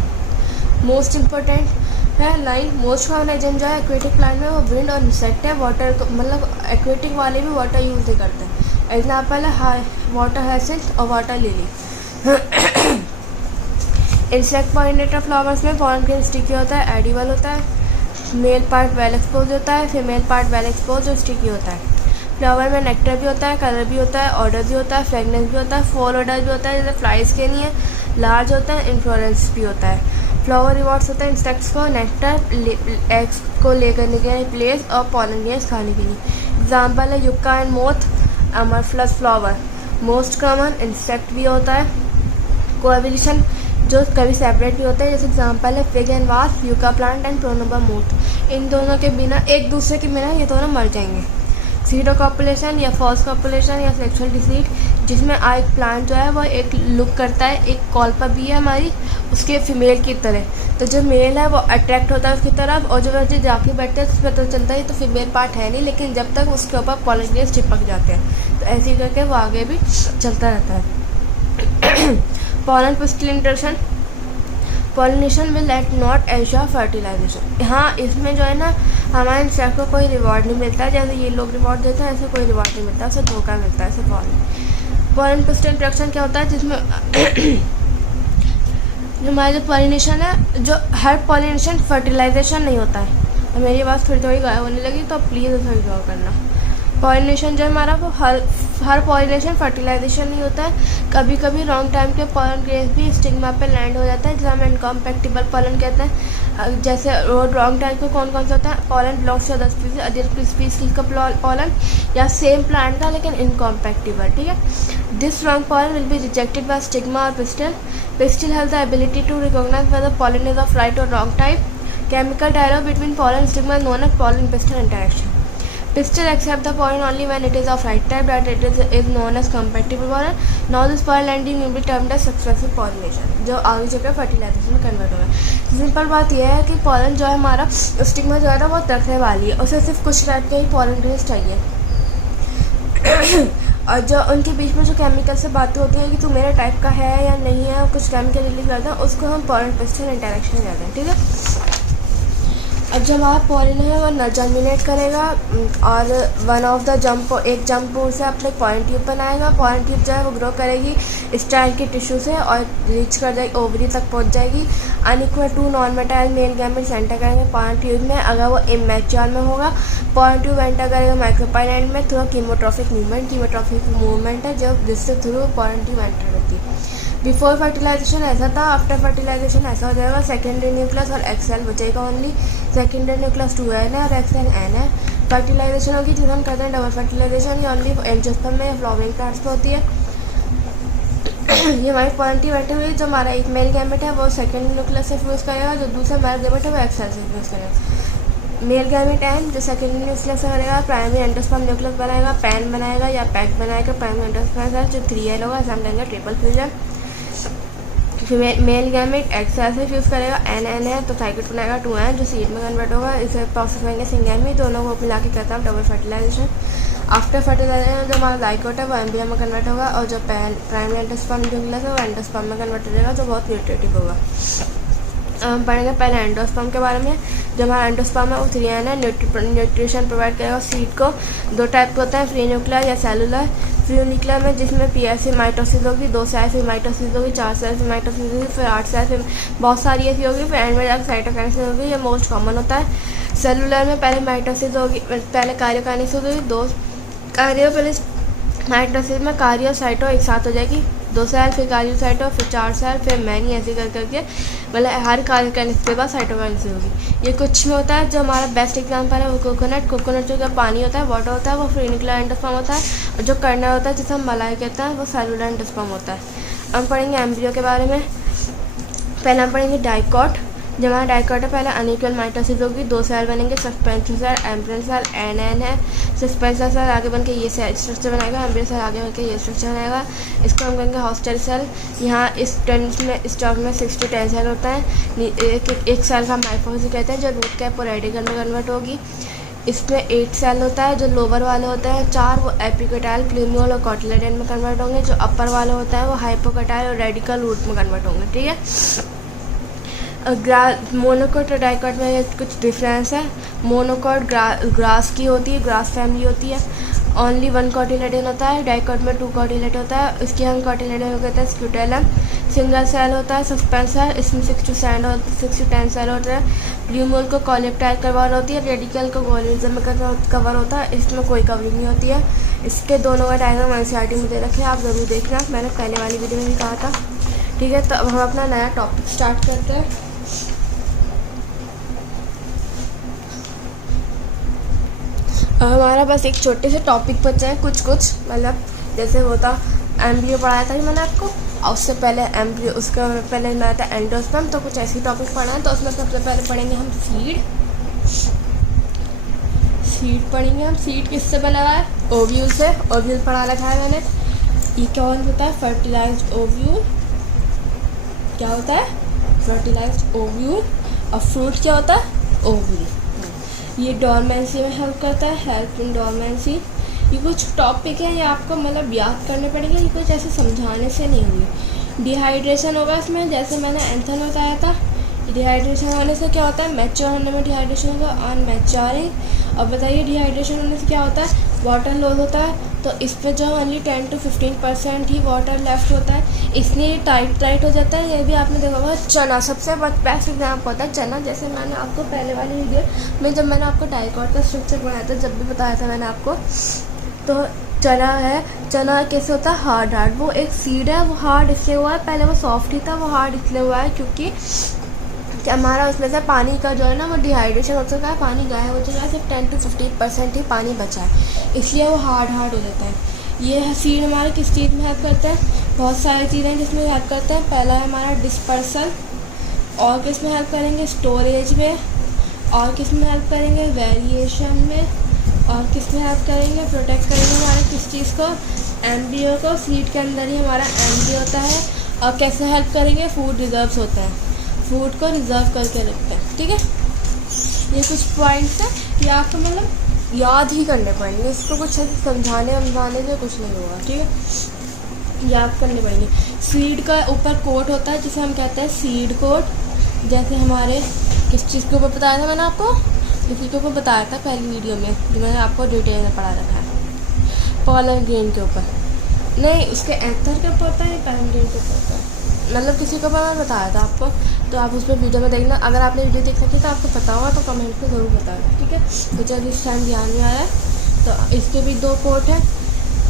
मोस्ट इंपॉर्टेंट है लाइन, मोस्ट कॉमन एजेंट जो है एक्वेटिक प्लांट में वो विंड और इंसेक्ट है। वाटर को मतलब एक्वेटिक वाले भी वाटर यूज़ नहीं करते हैं। एग्जाम्पल है वाटर हाइसिंथ और water lily. Insect pollinator flowers में पॉलन ग्रेन स्टिकी होता है, एडिबल होता है। मेल पार्ट वेल एक्सपोज होता है, फीमेल पार्ट वेल एक्सपोज और स्टिकी होता है। फ्लावर में नेक्टर भी होता है, कलर भी होता है, ऑर्डर भी होता है, फ्रेगनेंस भी होता है, फॉल ऑर्डर भी होता है जैसे फ्लाइज के लिए लार्ज होता है, इन्फ्लोरेंस भी होता है। फ्लावर रिवॉर्ड्स होता है इंसेक्ट्स को नेक्टर एग्स को लेकर के लिए प्लेस और पॉलन ग्रेन्स खाने के लिए। एग्जाम्पल है yucca and moth, अमरफ्लस flower. Most common insect भी होता है। कोएवोल्यूशन जो कभी सेपरेट भी होता है, जैसे एग्जाम्पल है fig and wasp, yucca plant and प्रोनोबा moth. इन दोनों के बिना, एक दूसरे के बिना ये दोनों मर जाएंगे। सीडो कॉपुलेशन या फॉल्स कॉपुलेशन या सेक्सुअल डिसीड, जिसमें एक प्लांट जो है वो एक लुक करता है, एक कॉल्पा भी है हमारी उसके फीमेल की तरह, तो जो मेल है वो अट्रैक्ट होता है उसकी तरफ, और जो वैसे जाके बैठते हैं तो पता चलता है तो फीमेल पार्ट है नहीं, लेकिन जब तक उसके ऊपर पॉलन ग्रेन्स चिपक जाते हैं तो ऐसे ही करके वो आगे भी चलता रहता है। Pollen pistil interaction, pollination will at not ensure fertilization. हाँ, इसमें जो है ना हमारे इंसेक्ट को कोई रिवॉर्ड नहीं मिलता, जैसे ये लोग रिवॉर्ड देते हैं ऐसे कोई रिवॉर्ड नहीं मिलता, उसे धोखा मिलता है सिर्फ। पॉलन पिस्टिल इंटरेक्शन क्या होता है, जिसमें हमारा जो पॉलिनेशन है, जो हर पॉलिनेशन फर्टिलाइजेशन नहीं होता है। तो मेरी बात फिर थोड़ी गायब होने लगी, तो प्लीज़ उसे इग्नोर करना। पॉलिनेशन जो हमारा वो हर पॉलिनेशन फर्टिलाइजेशन नहीं होता है। कभी कभी रॉन्ग टाइम के पॉलन ग्रेन्स भी स्टिग्मा पे लैंड हो जाता है, जिसे हम इनकॉम्पैक्टिबल पॉलन कहते हैं। जैसे रॉन्ग टाइम को कौन कौन सा होता है, pollen belongs to other species, other species का पॉलन या सेम प्लांट का लेकिन इनकॉम्पैक्टिबल, ठीक है। This wrong pollen will be rejected by stigma और pistil. Pistil has the ability to recognise weather pollen is of right और wrong type. Chemical dialogue between pollen and stigma is known as pollen pistil interaction. Pistil accept the pollen only when it is of right type, that it is known as compatible pollen. Now this pollen ending will be termed as successive pollination, जो आगे चलकर fertilisation में convert होगा। Simple बात यह है कि pollen जो है हमारा स्टिग्मा जो है ना वो रखने वाली है, उसे सिर्फ कुछ टाइप के ही पॉलन ग्रेन्स चाहिए। और जो उनके बीच में जो केमिकल से बातें होती हैं कि तू मेरे टाइप का है या नहीं है, कुछ केमिकल रिलीज करते हैं, उसको हम पॉलन पिस्टिल इंटरेक्शन कहते हैं, ठीक है। अब जब हमारा पॉलन है वो न जर्मिनेट करेगा और एक जंप से अपने पॉलन ट्यूब बनाएगा। पॉलन ट्यूब जो है वो ग्रो करेगी स्टाइल के टिश्यू से और रीच कर जाएगी, ओवरी तक पहुंच जाएगी। Unequal to non मेटाइल male gametes enter करेंगे पॉलन ट्यूब में। अगर वो इमैच्योर में होगा, पॉलन ट्यूब एंटर करेगा माइक्रोपाइल एंड में through chemotrophic movement. Chemotrophic movement है जो जिससे थ्रू पॉलन ट्यूब एंटर होती है। बिफोर फर्टिलाइजेशन ऐसा था, आफ्टर फर्टिलाइजेशन ऐसा हो जाएगा। सेकेंडरी न्यूक्लियस और एक्सेल बचेगा ओनली। सेकेंडरी न्यूक्लियस 2n है और एक्सेल n है। फर्टिलाइजेशन होगी जिसे हम कहते हैं डबल फर्टिलाइजेशन, ये ओनली एंजियोस्पर्म में फ्लावरिंग प्लांट्स पे होती है। ये हमारी पॉलन ट्यूब बैठे हुई, जो हमारा एक मेल गैमेट है वो सेकेंडरी न्यूक्लियस से फ्यूज़ करेगा, जो दूसरा मेल गैमेट है वो एक्सेल से फ्यूज़ करेगा। मेल गैमेट एन जो सेकेंडरी न्यूक्लियस से करेगा, प्राइमरी एंडोस्पर्म न्यूक्लियस बनाएगा, पैन बनाएगा या पैक बनाएगा। प्राइमरी एंडोस्पर्म जो 3l होगा, इसे हम कहेंगे ट्रिपल फ्यूजन। मेल गैमेट एक्सेल से फ्यूज़ करेगा, एन है तो साइकिट बनाएगा 2n जो सीड में कन्वर्ट होगा। इसे प्रोसेस करेंगे सिंगेमी, दोनों को मिला के कहते हैं डबल फर्टिलाइजेशन। आफ्टर फर्टिलाइजेशन जो हमारा जाइगोट है वो एम्ब्रियो में कन्वर्ट होगा, और जो प्राइमरी एंडोस्पर्म न्यूक्लियस है वो एंडोस्पर्म में कन्वर्ट हो जाएगा, जो बहुत न्यूट्रिटिव होगा। हम पढ़ेंगे पहले एंडोस्पर्म के बारे में। जो हमारा एंडोस्पर्म है वो 3n है, न्यूट्रिशन प्रोवाइड करेगा सीड को। दो टाइप के होते हैं, फ्री न्यूक्लियर या सेलुलर। फ्री न्यूक्लियर में जिसमें पीएससी माइटोसिस होगी, 2 सेल फिर माइटोसिस होगी, 4 सेल फिर माइटोसिस होगी, फिर 8 सेल फिर बहुत सारी ऐसी होगी, फिर एंड में जाकर साइटोकाइनेसिस होगी। ये मोस्ट कॉमन होता है। सेलुलर में पहले माइटोसिस होगी, पहले कार्योकाइनेसिस होगी, 2 कार्यो पहले माइटोसिस में कार्यो साइटो एक साथ हो जाएगी, 2 सेल फिर कार्योसाइटो फिर 4 सेल फिर मैनी, ऐसे कर करके मतलब हर कार्योकाइनेसिस के बाद साइटोकाइनेसिस होगी। ये कुछ में होता है। जो हमारा बेस्ट एग्जांपल है वो कोकोनट जो पानी होता है, वाटर होता है, वो फ्री न्यूक्लियर एंडोस्पर्म होता है। और जो कर्नल होता है जिसे हम मलाई कहते हैं वो सेलुलर एंडोस्पर्म होता है। हम पढ़ेंगे एम्ब्रियो के बारे में। पहले हम पढ़ेंगे डाइकॉट। जब हमारा डाइकोट है, पहले अनइक्वल माइटोसिस होगी, 2 सेल बनेंगे, सस्पेंशन सेल, एम्ब्रियल सेल, एन है। सस्पेंशन सेल आगे बन के ये सेल स्ट्रक्चर बनाएगा, एम्ब्रियल सेल आगे बन के ये स्ट्रक्चर बनाएगा। इसको हम कहेंगे हॉस्टल सेल। यहाँ इस टेंस में स्टॉक में 6 to 10 सेल होता है। एक सेल का हम हाइपोफिज कहते हैं, जो रूट कैप और रेडिकल में कन्वर्ट होगी। इसमें 8 सेल होता है, जो लोअर वाले होते हैं 4, वो एपिकटाइल, प्लूमियल और कॉटिलेडन में कन्वर्ट होंगे। जो अपर वाले होता है वो हाइपोकटाइल और रेडिकल रूट में कन्वर्ट होंगे। ठीक है। मोनोकोट और डाइकोट में कुछ डिफरेंस है। मोनोकोट ग्रास की होती है, ग्रास फैमिली होती है। ओनली 1 कॉटिलेडन होता है। डाइकोट में 2 कॉटिलेडन होता है, उसके हम कॉटिलेडन को कहते हैं स्क्यूटेलम। सिंगल सेल होता है सस्पेंसर, इसमें 6 to 10 सेल होते हैं। प्लूमियल को कॉलेप्टाइल कवर होती है, रेडिकल को गोलिज्म में कवर होता है, इसमें कोई कवरिंग नहीं होती है। इसके दोनों का डायग्राम एनसीईआरटी में दे रखे हैं, आप ज़रूर देखना, मैंने पहले वाली वीडियो में भी कहा था। ठीक है, तो अब हम अपना नया टॉपिक स्टार्ट करते हैं। हमारा बस एक छोटे से टॉपिक बचा है, कुछ मतलब जैसे होता एम्ब्रियो पढ़ाया था मैंने आपको, और उससे पहले एम्ब्रियो, उसका पहले मैं था एंडोस्पर्म, तो कुछ ऐसे टॉपिक पढ़ा है। तो उसमें सबसे पहले पढ़ेंगे हम सीड पढ़ेंगे हम। सीड किससे बना हुआ है? ओव्यूल से। ओव्यूल पढ़ा रखा है मैंने। ये क्या होता है? Fertilized ovule. क्या होता है? Fertilized ovule. और फ्रूट क्या होता है? ओव्यूल। ये डोरमेंसी में हेल्प करता है, हेल्प इन डोरमेंसी। ये कुछ टॉपिक है, ये आपको मतलब याद करने पड़ेंगे, ये कुछ ऐसे समझाने से नहीं होंगे। डिहाइड्रेशन होगा इसमें, जैसे मैंने एंथन बताया था। डिहाइड्रेशन होने से क्या होता है? मैच्योर होने में डिहाइड्रेशन होगा, ऑन मैच्योरिंग। और बताइए डिहाइड्रेशन होने से क्या होता है? वाटर लॉस होता है। तो इस पर जो only 10 to 15% he water left होता है, इसलिए ये टाइट हो जाता है। ये भी आपने देखा होगा। चना सबसे बेस्ट एग्जाम्पल होता है चना। जैसे मैंने आपको पहले वाली वीडियो में जब मैंने आपको डाइकोट का स्ट्रक्चर पढ़ाया था, जब भी बताया था मैंने आपको, तो चना है। चना कैसे होता है? हार्ड। वो एक सीड है, वो हार्ड इसलिए हुआ है, पहले वो सॉफ्ट ही था, वो हार्ड इसलिए हुआ है क्योंकि हमारा उसमें से पानी का जो है ना वो डिहाइड्रेशन हो चुका है, पानी गायब हो चुका है, सिर्फ 10 to 15% ही पानी बचा है, इसलिए वो हार्ड हो जाता है। ये सीड हमारे किस चीज़ में हेल्प करता है? बहुत सारी चीज़ें हैं जिसमें हेल्प करता है। पहला है हमारा डिस्पर्सल, और किस में हेल्प करेंगे? स्टोरेज में, और किस में हेल्प करेंगे? वेरिएशन में, और किस में हेल्प करेंगे? प्रोटेक्ट करेंगे हमारे किस चीज़ को? एम्ब्रियो को। सीड के अंदर ही हमारा एम्ब्रियो होता है। और कैसे हेल्प करेंगे? फूड रिजर्व्स होता है, फूड को रिजर्व करके रखते हैं। ठीक है, ये कुछ पॉइंट्स हैं, ये आपको मतलब याद ही करने पड़ेंगे, इसको कुछ समझाने से कुछ नहीं होगा। ठीक है, याद करने पड़ेंगे। सीड का ऊपर कोट होता है जिसे हम कहते हैं सीड कोट। जैसे हमारे किस चीज़ के ऊपर बताया था मैंने आपको? किसी के ऊपर बताया था पहली वीडियो में, जो मैंने आपको डिटेल में पढ़ा रखा है। पॉलन ग्रेन के ऊपर नहीं, उसके एंथर के ऊपर होता है, पैलन ग्रेन के ऊपर होता है, मतलब किसी को मैंने बताया था आपको, तो आप उसमें वीडियो में देखना। अगर आपने वीडियो देख सकी तो आपको पता होगा, तो कमेंट में ज़रूर बताना। ठीक है, तो जब इस टाइम ध्यान में आया, तो इसके भी 2 कोट हैं,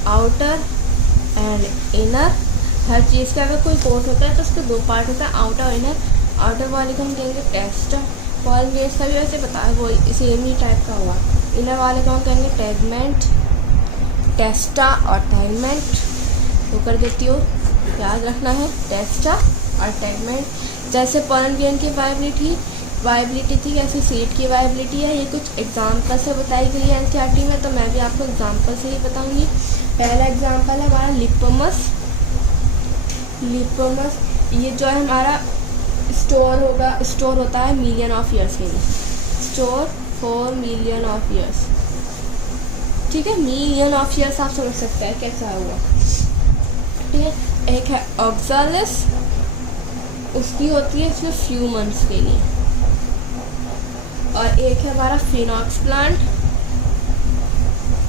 आउटर एंड इनर। हर चीज़ का अगर कोई कोट होता है तो उसके 2 पार्ट होता है, आउटर और इनर। आउटर वाले को हम कहेंगे टेस्टा। पॉलन ग्रेन्स का भी वैसे बताया, वो सेम ही टाइप का हुआ। इनर वाले को हम कहेंगे टेगमेंट, टेस्टा और टैगमेंट। तो कर देती हूँ, याद रखना है, टेस्टा और टैगमेंट। जैसे पॉलन ग्रेन की वाइबिलिटी थी, ऐसी सीड की वाइबिलिटी है। ये कुछ एग्जाम्पल से बताई गई है एनसीईआरटी में, तो मैं भी आपको एग्जाम्पल से ही बताऊंगी। पहला एग्जाम्पल है हमारा लिपोमस। ये जो है हमारा स्टोर होता है मिलियन ऑफ ईयर्स के लिए, store for million of years. ठीक है, मिलियन ऑफ ईयर्स आप समझ सकते हैं कैसा हुआ। ठीक है, एक है ऑक्सालिस, उसकी होती है सिर्फ फ्यू मंथ्स के लिए। और एक है हमारा फिनॉक्स प्लांट।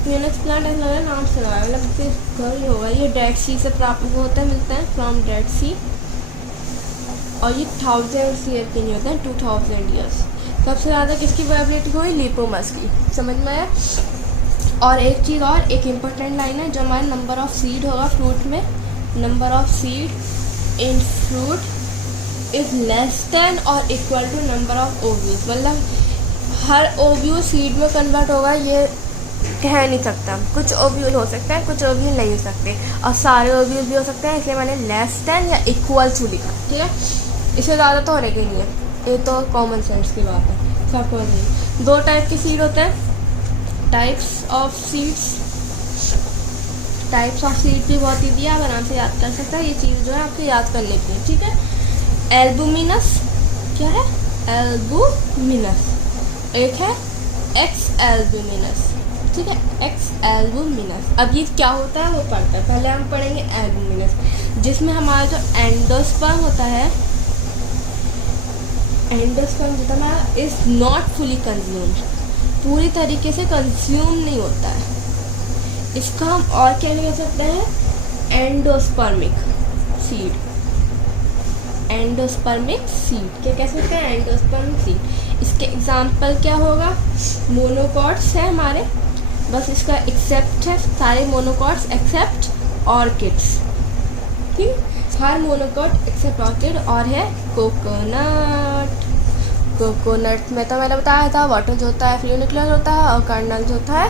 ऐसा लग रहा है नाम सुना है, मतलब घर ही होगा। ये डेड सी से प्राप्त होते हैं, मिलते हैं फ्रॉम डेड सी। और ये 1000 ईयर के नहीं होते हैं, 2000 ईयर्स। सबसे ज़्यादा किसकी वाइबिलिटी हुई? लिपोमस की। समझ में आया? और एक चीज़ और, एक इम्पोर्टेंट लाइन है, जो हमारा नंबर ऑफ सीड होगा फ्रूट में, number of seed in fruit is less than और equal to number of ovules. मतलब हर ओव्यूल सीड में कन्वर्ट होगा, ये कह नहीं सकता। कुछ ओव्यूल हो सकता है, कुछ ओव्यूल नहीं हो सकते, और सारे ओव्यूल भी हो सकते हैं, इसलिए मैंने लेस देन या इक्वल टू लिखा। ठीक है, इससे ज़्यादा तो होने के नहीं है, ये तो कॉमन सेंस की बात है, सबको नहीं। 2 टाइप के सीड होते हैं, टाइप्स ऑफ सीड्स भी बहुत ईजी है, आप आराम से याद कर सकते हैं। ये चीज़ जो है आपको याद कर लेती है, ठीक है। एल्बुमिनस क्या है? एल्बुमिनस। एक है एक्स एल्बुमिनस, ठीक है, एक्स एल्बुमिनस। अब ये क्या होता है वो पढ़ते हैं। पहले हम पढ़ेंगे एल्बुमिनस, जिसमें हमारा जो एंडोस्पर्म होता है, एंडोस्पर्म जो हमारा इज़ नॉट फुली कंज्यूम्ड, पूरी तरीके से कंज्यूम नहीं होता है। इसका हम और क्या कह सकते हैं? Endospermic seed. एंडोस्पर्मिक सीड क्या कह सकते हैं? Endospermic seed. इसके एग्जाम्पल क्या होगा? मोनोकॉट्स है हमारे, बस इसका एक्सेप्ट है सारे मोनोकॉट्स एक्सेप्ट ऑर्किड्स, ठीक, हर मोनोकॉट एक्सेप्ट ऑर्किड। और है कोकोनट। कोकोनट में तो मैंने बताया था वाटर जो होता है फ्यूनिकुलर होता है, और कर्नल जो होता है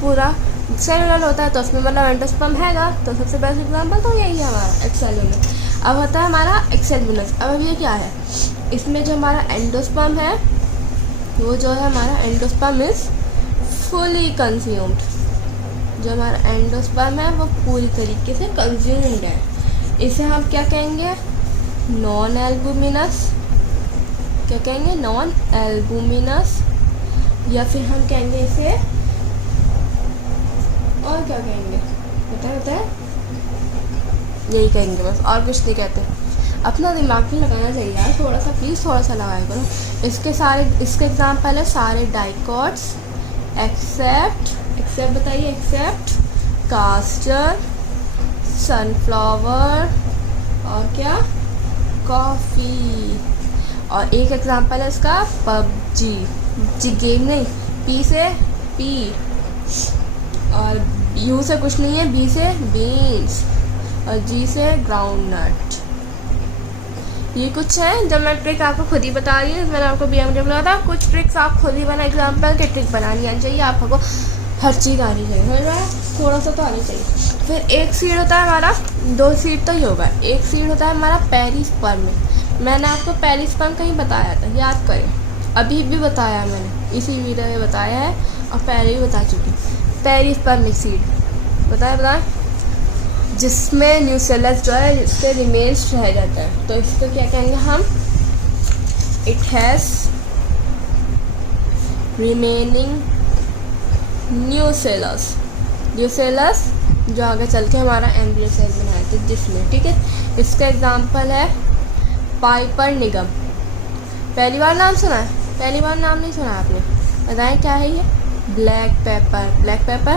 पूरा सेलुलर होता है, तो उसमें मतलब एंडोस्पर्म हैगा। तो सबसे बेस्ट एग्जांपल तो यही है हमारा एक्सेलुलर। अब होता है हमारा एक्सेलुलस। अब ये क्या है? इसमें जो हमारा एंडोस्पर्म है वो जो है हमारा एंडोस्पर्म इज़ फुली कंज्यूम्ड। जो हमारा एंडोस्पर्म है वो पूरी तरीके से कंज्यूम्ड है। इसे हम क्या कहेंगे? Non albuminous. क्या कहेंगे? Non albuminous. या फिर हम कहेंगे इसे, और क्या कहेंगे? बताए यही कहेंगे बस, और कुछ नहीं कहते। अपना दिमाग भी लगाना चाहिए यार, थोड़ा सा प्लीज़, थोड़ा सा लगाया करो। इसके एग्जाम्पल है सारे डाइकॉट्स एक्सेप्ट बताइए, एक्सेप्ट कास्टर, सनफ्लावर, और क्या? कॉफ़ी। और एक एग्जाम्पल है इसका पबजी। जी गेम नहीं, पी से पी, और यू से कुछ नहीं है, बी से बीन्स, और जी से ग्राउंडनट। ये कुछ है जब मैं ट्रिक आपको खुद ही बता रही हूँ। मैंने आपको BMW बोला था, कुछ ट्रिक्स आप खुद ही बना, एग्जाम्पल की ट्रिक बनानी आनी चाहिए आपको, हर चीज़ आनी चाहिए, समझ रहा है? थोड़ा सा तो आनी चाहिए। फिर एक सीड होता है हमारा, 2 सीड तो ही होगा। एक सीड होता है हमारा पेरिस्पर्म। मैंने आपको पेरिस्पर्म कहीं बताया था, याद करें, अभी भी बताया मैंने, इसी वीडियो में बताया है, और पहले भी बता चुकी। पेरिस्पर्मिक सीड बताया, जिसमें न्यूसेलस जो है इससे रिमेन्स रह जाता है। तो इसको क्या कहेंगे हम? It has remaining nucellus. Nucellus जो आगे चल के हमारा एम्ब्रियो सेल बनाया था जिसमें, ठीक है। इसका एग्जांपल है पाइपर निगम। पहली बार नाम सुना है? पहली बार नाम नहीं सुना आपने? बताएं क्या है ये? Black pepper. ब्लैक पेपर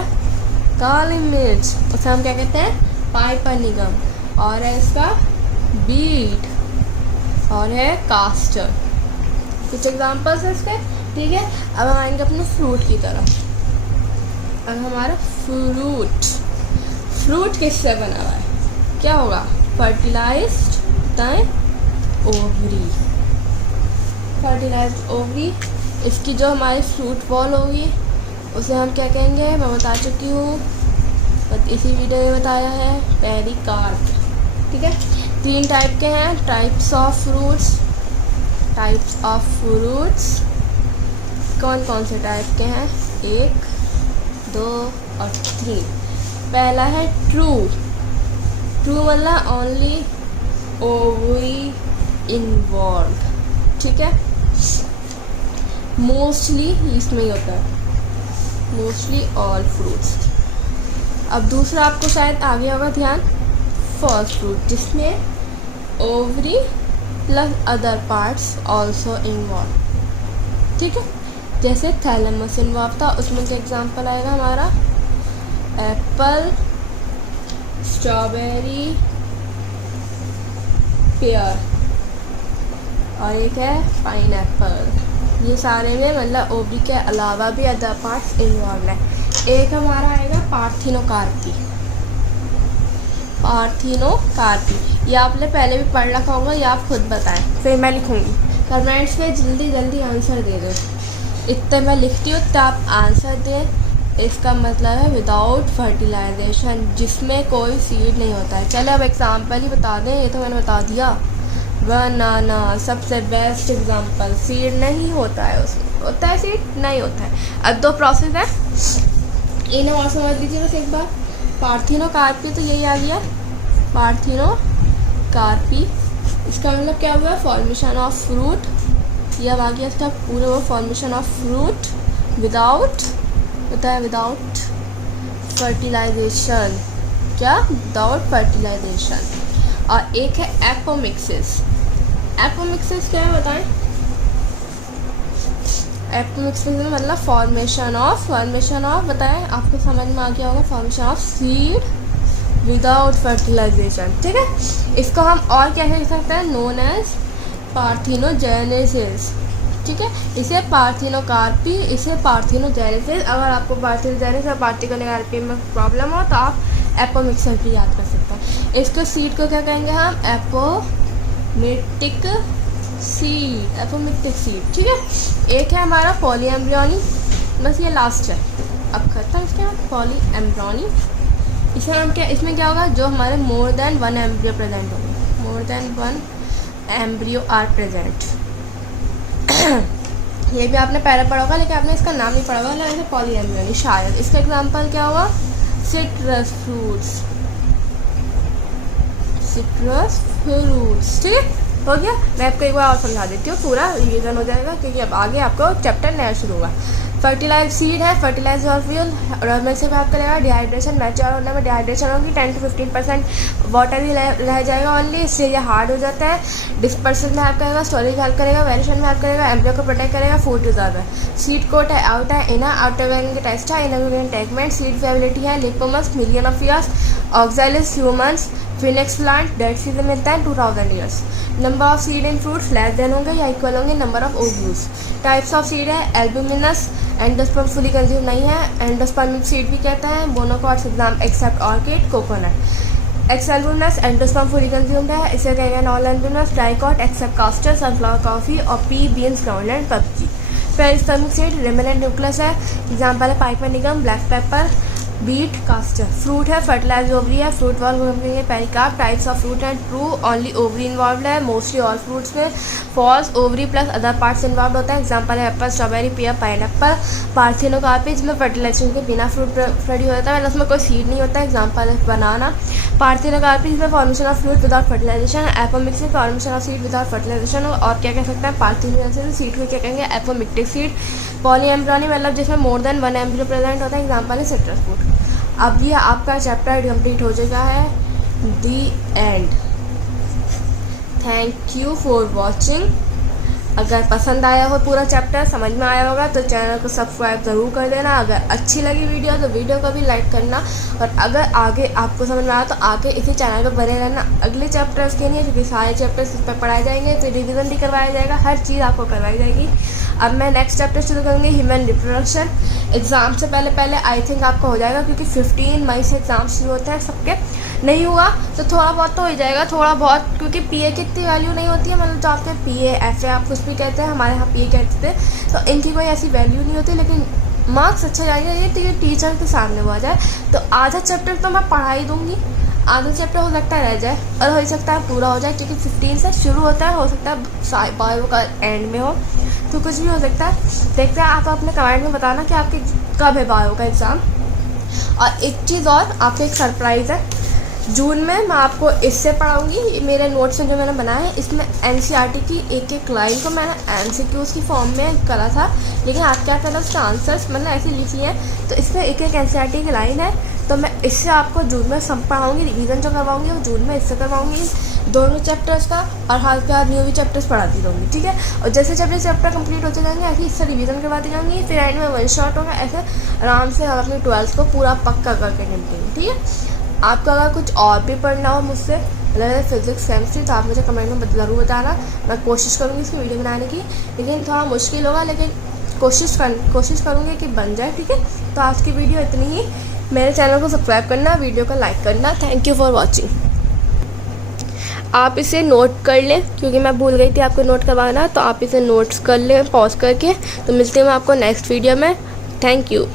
काली मिर्च, उसे हम क्या कहते हैं? पाइपर निगम। और है इसका बीट, और है कास्टर। कुछ एग्जांपल्स है इसके, ठीक है। अब हम आएंगे अपने फ्रूट की तरफ। अब हमारा फ्रूट किससे बना हुआ है? क्या होगा? Fertilized ovary. Fertilized ovary. इसकी जो हमारी फ्रूट बॉल होगी उसे हम क्या कहेंगे? मैं बता चुकी हूँ, इसी वीडियो में बताया है, पेरिकार्प, ठीक है। 3 टाइप के हैं, टाइप्स ऑफ फ्रूट्स। कौन कौन से टाइप के हैं? 1, 2 और 3। पहला है ट्रू मतलब ओनली ओवरी इन्वॉल्व, ठीक है। मोस्टली इसमें ही होता है, मोस्टली ऑल फ्रूट्स। अब दूसरा आपको शायद आ गया होगा ध्यान, फर्स्ट फ्रूट, जिसमें ovary plus other parts also involve, ठीक है। जैसे थैलेमस इन्वॉल्व था, उसमें का एग्जांपल आएगा हमारा एप्पल, स्ट्रॉबेरी, पेयर, और एक है पाइनएप्पल। ये सारे में मतलब ओवरी के अलावा भी अदर पार्ट्स इन्वॉल्व है। एक हमारा आएगा पार्थिनोकार्पी। ये आपने पहले भी पढ़ रखा होगा, या आप खुद बताएं, फिर मैं लिखूँगी कमेंट्स में। जल्दी आंसर दे दो, इतने मैं लिखती हूँ तो आप आंसर दें। इसका मतलब है विदाउट फर्टिलाइजेशन, जिसमें कोई सीड नहीं होता है। चलो अब एग्जाम्पल ही बता दें, ये तो मैंने बता दिया। बनाना सबसे बेस्ट एग्जांपल। सीड नहीं होता है उसमें, होता है सीड नहीं होता है। अब दो प्रोसेस है, इन्हें और समझ लीजिए बस एक बार। पार्थिनोकार्पी तो यही आ गया, पार्थिनोकार्पी, इसका मतलब क्या हुआ, फॉर्मेशन ऑफ फ्रूट। ये अब आ गया इसका पूरा वो फॉर्मेशन ऑफ फ्रूट विदाउट, बताया विदाउट फर्टिलाइजेशन, क्या विदाउट फर्टिलाइजेशन। और एक है एपोमिक्सिस। एपोमिक्सिस क्या है बताएं। एपोमिक्सिस मतलब फॉर्मेशन ऑफ बताएं, आपको समझ में आ गया होगा, formation of seed without fertilization. ठीक है, इसको हम और क्या कह सकते हैं, नोन एज पार्थिनोजेनेसिस। ठीक है, इसे पार्थिनोकार्पी, इसे पार्थिनोजेनेसिस। अगर आपको पार्थिनोजेनेसिस और पार्थिनोकार्पी में प्रॉब्लम हो तो आप एपोमिक्सिस भी याद कर सकते हैं। इसको सीड को क्या कहेंगे हम, एपोमिक्टिक सीड, एपोमिक्टिक सीड। ठीक है, एक है हमारा पॉलीएम्ब्रियोनी, बस ये लास्ट है, अब खत्म इसके बाद पॉलीएम्ब्रियोनी। इसमें हम क्या, इसमें क्या होगा, जो हमारे more than one embryo present होंगे, more than one embryo are present. ये भी आपने पहले पढ़ा होगा, लेकिन आपने इसका नाम नहीं पढ़ा होगा, लेकिन पॉलीएम्ब्रियोनी शायद। इसका एग्जांपल क्या हुआ, सिट्रस फ्रूट्स, सिट्रस फ्रूट्स। ठीक है, हो गया। मैं आपको एक बार और समझा देती हूँ, पूरा रिवीजन हो जाएगा, क्योंकि अब आगे आपको चैप्टर नया शुरू होगा। फर्टिलाइज सीड है, फर्टिलाइज और फ्यूल, और में से बात करेगा डिहाइड्रेशन, मैच्योर होने में डिहाइड्रेशन होगी, 10 to 15% वाटर ही रह जाएगा ओनली, इसलिए ये हार्ड हो जाता है। डिस्पर्सन में हेल्प करेगा, स्टोरेज हेल्प करेगा, वेरिएशन में हेल्प करेगा, एम्ब्रियो को प्रोटेक्ट करेगा, फूड रिजर्व है। सीड कोट है, आउट है, इनर, आउटर वेरिंग टेस्ट है, इनर टेगमेंट, सीड वेबिलिटी है, लिपोमस million of years, ऑक्साइलिस humans, Phoenix plant dead seed में मिलता है 2000 years. Number of seed in fruits less than होंगे या इक्वल होंगे number of ovules. Types of seed है, albuminous, endosperm fully consume नहीं है, एंडोस्पर्मिक सीड भी कहते हैं, monocots exam accept orchid, coconut. एक्सएल्बुमिनस endosperm fully consumed है, इसे कहेंगे non albuminous, dicot accept caster, sunflower coffee और P beans groundnut PUBG. Perispermic seed remnant nucleus है, एग्जाम्पल है पाइपरनिकम, black pepper, beat, caster. Fruit है, फर्टिलाइज ओवरी है, fruit wall घूमेंगे, pericarp. Types of fruit हैं, ट्रू ओनली ओवरी इन्वॉल्व है, mostly all fruits में। False ovary plus other parts involve होता है, एग्जांपल है एप्पल, स्ट्रॉबेरी, पियर, पाइनएप्पल। पार्थिनोकार्पी जिसमें फर्टिलाइजेशन के बिना फ्रूट रेडी हो जाता है, मतलब उसमें कोई सीड नहीं होता है, एग्जांपल है बनाना। पार्थिनोकार्पी जिसमें formation of fruit without fertilization, apomixis formation of seed without fertilization. और क्या कह सकते हैं, पार्थिनोजेनेसिस सीड को क्या कहेंगे, एपोमिक्टिक सीड। पॉलीएम्ब्रियोनी मतलब जिसमें more than one embryo present होता है, एग्जांपल है सिट्रस फ्रूट। अब ये आपका चैप्टर कंप्लीट हो चुका है, दी and. Thank you for watching. अगर पसंद आया हो, पूरा चैप्टर समझ में आया होगा, तो चैनल को सब्सक्राइब ज़रूर कर देना। अगर अच्छी लगी वीडियो तो वीडियो को भी लाइक करना, और अगर आगे आपको समझ में आया तो आगे इसी चैनल पर बने रहना अगले चैप्टर्स के लिए, क्योंकि सारे चैप्टर्स इस पर पढ़ाए जाएंगे, तो रिविज़न भी करवाया जाएगा, हर चीज़ आपको करवाई जाएगी। अब मैं नेक्स्ट चैप्टर शुरू करूँगी, ह्यूमन रिप्रोडक्शन। एग्ज़ाम से पहले आई थिंक आपको हो जाएगा, क्योंकि 15 मई से एग्ज़ाम शुरू होते हैं सबके। नहीं हुआ तो थोड़ा बहुत तो हो जाएगा, थोड़ा बहुत, क्योंकि पीए की इतनी वैल्यू नहीं होती है, मतलब जो आपके पीए एफए आप कुछ भी कहते हैं, हमारे यहाँ पीए कहते थे, तो इनकी कोई ऐसी वैल्यू नहीं होती, लेकिन मार्क्स अच्छा जाएगा ये तो, ये टीचर के सामने हुआ जाए। तो आधा चैप्टर तो मैं पढ़ा ही दूँगी, आधा चैप्टर हो सकता है रह जाए, और हो सकता है पूरा हो जाए, क्योंकि 15 से शुरू होता है, हो सकता है बायो का एंड में हो, तो कुछ भी हो सकता है। देखते हैं, आप अपने कमेंट में बताना कि आपके कब है बायो का एग्ज़ाम। और एक चीज़ और, आपको एक सरप्राइज़ है, जून में मैं आपको इससे पढ़ाऊँगी, मेरे नोट्स में जो मैंने बनाए हैं, इसमें एनसीईआरटी की एक लाइन को मैंने एमसीक्यूज़ की फॉर्म में करा था, लेकिन आप क्या करना, उसका आंसर्स मतलब ऐसे लिखी है, तो इसमें एक एनसीईआरटी की लाइन है, तो मैं इससे आपको जून में सब पढ़ाऊँगी। रिवीजन जो करवाऊँगी वो जून में इससे करवाऊँगी, दोनों चैप्टर्स का, और हाल के बाद न्यू भी चैप्टर्स पढ़ाती रहूँगी। ठीक है, और जैसे जब ये चैप्टर कंप्लीट होते जाएंगे, ऐसे इससे रिवीजन करवाती जाऊँगी, फिर एंड में वन शॉट होगा, ऐसे आराम से हम अपनी 12th को पूरा पक्का करके निपटेंगे। ठीक है, आपको अगर कुछ और भी पढ़ना हो मुझसे, मतलब फिजिक्स केमिस्ट्री, तो आप मुझे कमेंट में ज़रूर बताना, मैं कोशिश करूँगी इसकी वीडियो बनाने की, लेकिन थोड़ा मुश्किल होगा, लेकिन कोशिश करूँगी कि बन जाए। ठीक है, तो आज की वीडियो इतनी ही। मेरे चैनल को सब्सक्राइब करना, वीडियो को लाइक करना। Thank you for watching. आप इसे नोट कर लें, क्योंकि मैं भूल गई थी आपको नोट करवाना, तो आप इसे नोट्स कर लें पॉज करके। तो मिलते हैं आपको नेक्स्ट वीडियो में। Thank you.